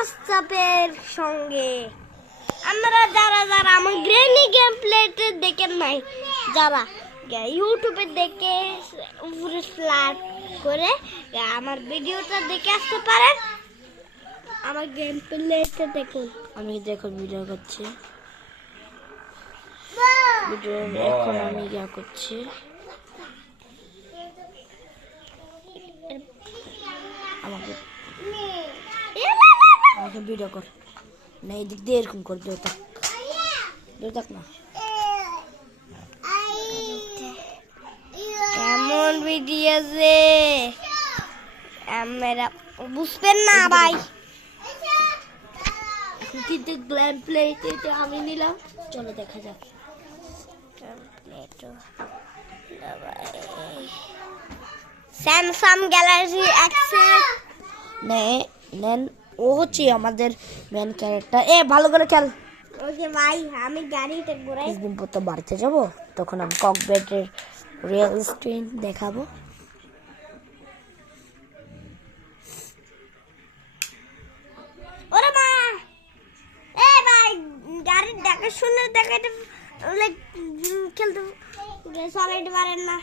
হোয়াটসঅ্যাপের সঙ্গে আমরা যারা যারা আমার গ্রেনি গেম প্লেতে দেখেন নাই, যারা ইউটিউবে দেখে উপরে স্লাইড করে আমার ভিডিওটা দেখে আসতে পারেন। আমার গেম প্লেতে দেখুন। আমি দেখুন ভিডিও করছি, ভিডিও এখন আমি ইয়া করছি। আমাকে আমাকে ভিডিও কর না, এই দিক দিয়ে এরকম কর, দূরে থাক না। এমন ভিডিও যে আমরা বুঝবেন না ভাই। কিন্তু গেম প্লেতে আমি নিলাম, চলো দেখা যাক। স্যামসাং গ্যালাক্সি এক্স নেন, ও হচ্ছে আমাদের মেন ক্যারেক্টার। ভালো করে খেল। ওই যে ভাই আমি গাড়িতে ঘুরাই। কিছুদিন পর তো বাড়িতে যাব, তখন আমি ককবেটের রিয়েল স্ক্রিন দেখাবো। ওরে মা, ভাই গাড়ির দেখা শুনে দেখাইতে খেলতে চালাইতে পারেন না।